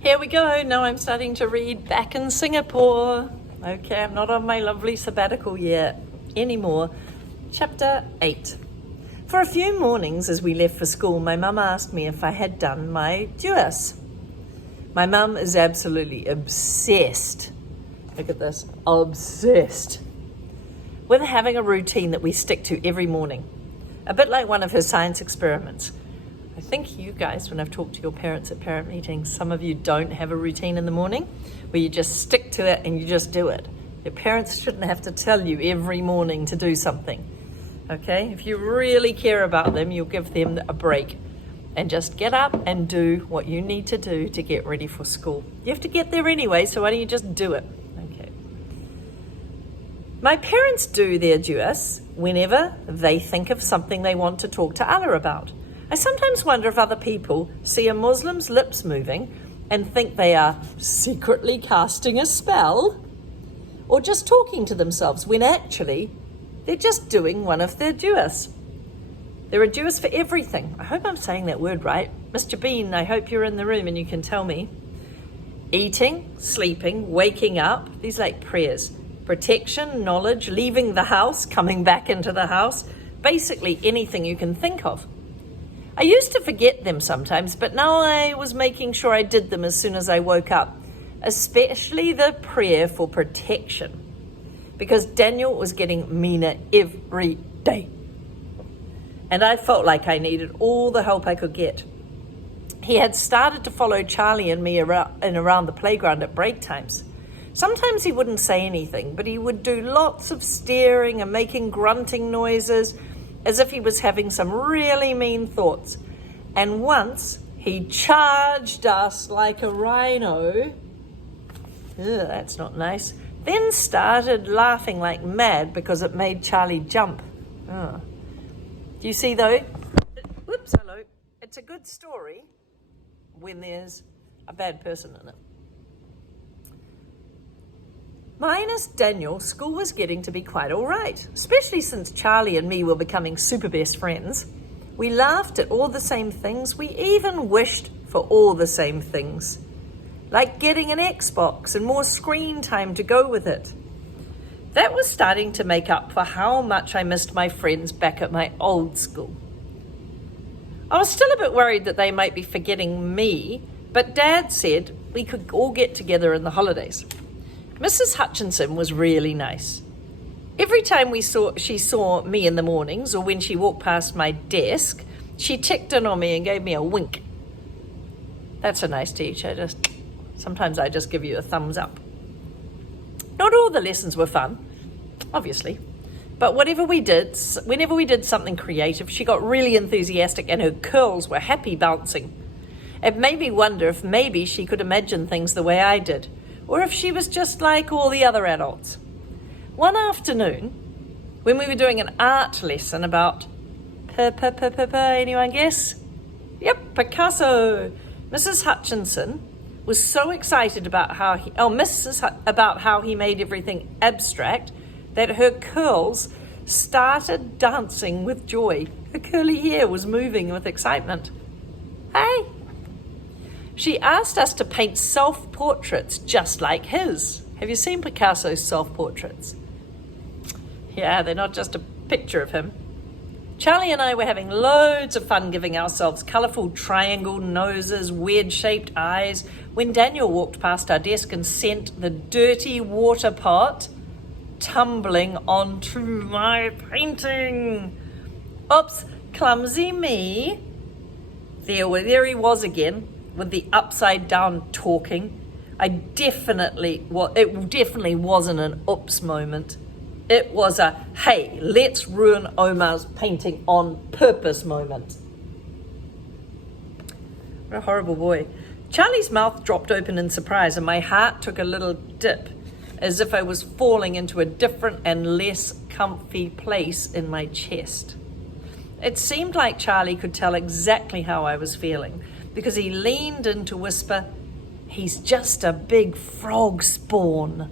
Here we go. Now I'm starting to read Back in Singapore. Okay, I'm not on my lovely sabbatical yet anymore. Chapter 8. For a few mornings as we left for school, my mum asked me if I had done my duos. My mum is absolutely obsessed. Look at this. Obsessed with having a routine that we stick to every morning. A bit like one of her science experiments. I think you guys, when I've talked to your parents at parent meetings, some of you don't have a routine in the morning where you just stick to it and you just do it. Your parents shouldn't have to tell you every morning to do something. Okay? If you really care about them, you'll give them a break and just get up and do what you need to do to get ready for school. You have to get there anyway, so why don't you just do it? Okay. My parents do their duos whenever they think of something they want to talk to Allah about. I sometimes wonder if other people see a Muslim's lips moving and think they are secretly casting a spell or just talking to themselves when actually they're just doing one of their duos. There are duos for everything. I hope I'm saying that word right. Mr. Bean, I hope you're in the room and you can tell me. Eating, sleeping, waking up, these are like prayers. Protection, knowledge, leaving the house, coming back into the house, basically anything you can think of. I used to forget them sometimes, but now I was making sure I did them as soon as I woke up, especially the prayer for protection, because Daniel was getting meaner every day. And I felt like I needed all the help I could get. He had started to follow Charlie and me around the playground at break times. Sometimes he wouldn't say anything, but he would do lots of staring and making grunting noises, as if he was having some really mean thoughts. And once he charged us like a rhino. Ugh, that's not nice. Then started laughing like mad because it made Charlie jump. Oh. Do you see though? Whoops, hello. It's a good story when there's a bad person in it. Minus Daniel, school was getting to be quite all right, especially since Charlie and me were becoming super best friends. We laughed at all the same things. We even wished for all the same things, like getting an Xbox and more screen time to go with it. That was starting to make up for how much I missed my friends back at my old school. I was still a bit worried that they might be forgetting me, but Dad said we could all get together in the holidays. Mrs. Hutchinson was really nice. Every time she saw me in the mornings or when she walked past my desk, she ticked in on me and gave me a wink. That's a nice teacher. Sometimes I just give you a thumbs up. Not all the lessons were fun, obviously, but whenever we did something creative, she got really enthusiastic and her curls were happy bouncing. It made me wonder if maybe she could imagine things the way I did, or if she was just like all the other adults. One afternoon, when we were doing an art lesson about anyone guess? Yep, Picasso. Mrs. Hutchinson was so excited about how he made everything abstract that her curls started dancing with joy. Her curly hair was moving with excitement. Hey! She asked us to paint self-portraits just like his. Have you seen Picasso's self-portraits? Yeah, they're not just a picture of him. Charlie and I were having loads of fun giving ourselves colourful triangle noses, weird-shaped eyes, when Daniel walked past our desk and sent the dirty water pot tumbling onto my painting. Oops, clumsy me. There he was again, with the upside down talking. It definitely wasn't an oops moment. It was a, hey, let's ruin Omar's painting on purpose moment. What a horrible boy. Charlie's mouth dropped open in surprise and my heart took a little dip, as if I was falling into a different and less comfy place in my chest. It seemed like Charlie could tell exactly how I was feeling, because he leaned in to whisper, "He's just a big frog spawn.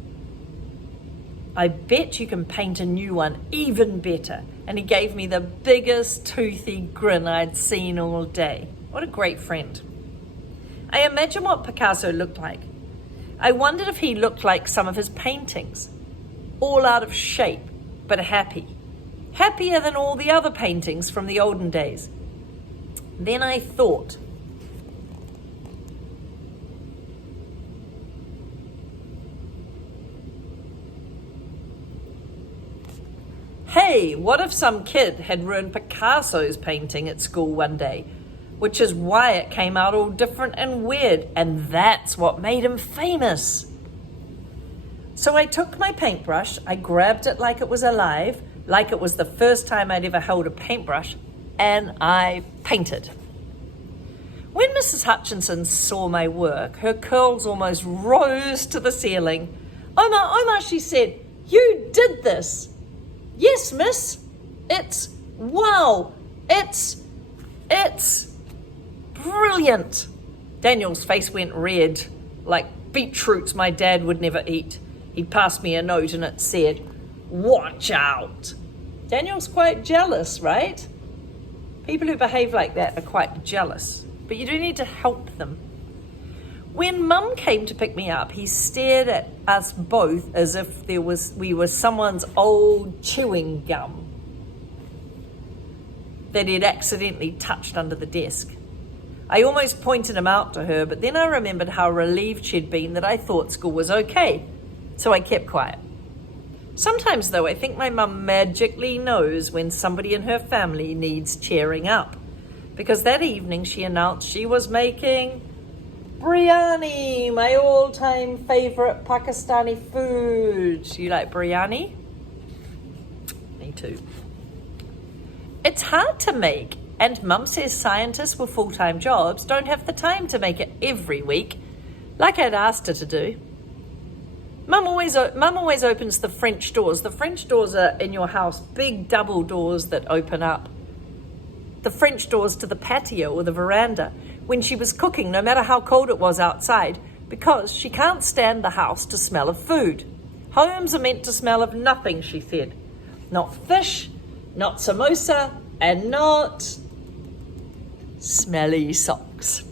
I bet you can paint a new one even better." And he gave me the biggest toothy grin I'd seen all day. What a great friend. I imagined what Picasso looked like. I wondered if he looked like some of his paintings, all out of shape, but happy. Happier than all the other paintings from the olden days. Then I thought, hey, what if some kid had ruined Picasso's painting at school one day? Which is why it came out all different and weird, and that's what made him famous. So I took my paintbrush, I grabbed it like it was alive, like it was the first time I'd ever held a paintbrush, and I painted. When Mrs. Hutchinson saw my work, her curls almost rose to the ceiling. Omar, she said, you did this. Yes, miss. Wow. It's brilliant. Daniel's face went red, like beetroots my dad would never eat. He passed me a note and it said, watch out. Daniel's quite jealous, right? People who behave like that are quite jealous, but you do need to help them. When Mum came to pick me up, he stared at us both as if we were someone's old chewing gum that he'd accidentally touched under the desk. I almost pointed him out to her, but then I remembered how relieved she'd been that I thought school was okay, so I kept quiet. Sometimes, though, I think my mum magically knows when somebody in her family needs cheering up, because that evening she announced she was making biryani, my all-time favourite Pakistani food. You like biryani? Me too. It's hard to make, and Mum says scientists with full-time jobs don't have the time to make it every week, like I'd asked her to do. Mum always opens the French doors. The French doors are in your house, big double doors that open up. The French doors to the patio or the veranda when she was cooking, no matter how cold it was outside, because she can't stand the house to smell of food. Homes are meant to smell of nothing, she said. Not fish, not samosa, and not smelly socks.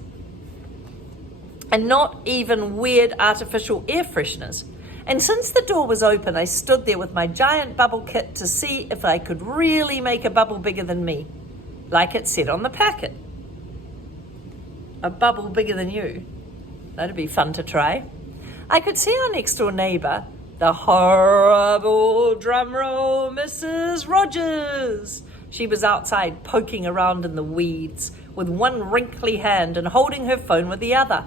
And not even weird artificial air fresheners. And since the door was open, I stood there with my giant bubble kit to see if I could really make a bubble bigger than me, like it said on the packet. A bubble bigger than you. That'd be fun to try. I could see our next door neighbour, the horrible drumroll Mrs. Rogers. She was outside poking around in the weeds with one wrinkly hand and holding her phone with the other.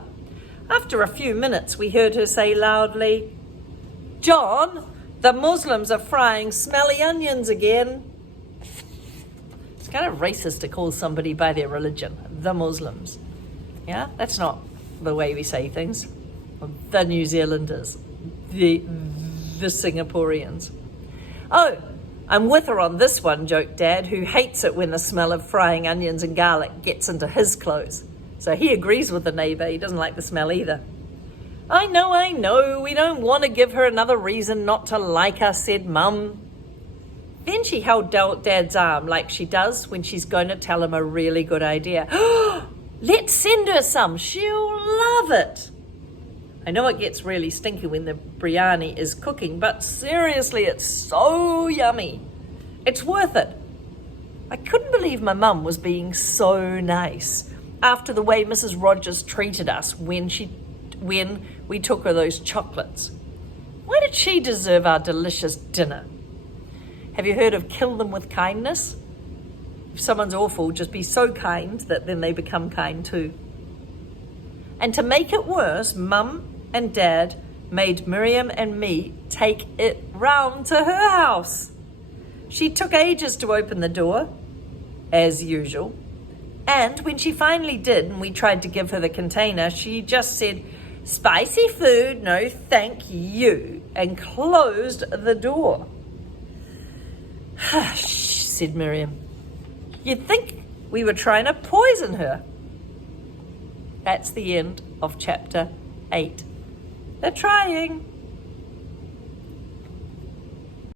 After a few minutes, we heard her say loudly, John, the Muslims are frying smelly onions again. It's kind of racist to call somebody by their religion, the Muslims. Yeah, that's not the way we say things. The New Zealanders, the Singaporeans. Oh, I'm with her on this one, joked Dad, who hates it when the smell of frying onions and garlic gets into his clothes. So he agrees with the neighbour. He doesn't like the smell either. I know, we don't want to give her another reason not to like us, said Mum. Then she held Dad's arm like she does when she's going to tell him a really good idea. Let's send her some. She'll love it. I know it gets really stinky when the biryani is cooking, but seriously, it's so yummy. It's worth it. I couldn't believe my mum was being so nice after the way Mrs. Rogers treated us when we took her those chocolates. Why did she deserve our delicious dinner? Have you heard of kill them with kindness? If someone's awful, just be so kind that then they become kind too. And to make it worse, Mum and Dad made Miriam and me take it round to her house. She took ages to open the door, as usual. And when she finally did and we tried to give her the container, she just said, spicy food, no thank you, and closed the door. Hush, said Miriam. You'd think we were trying to poison her. That's the end of chapter 8. They're trying.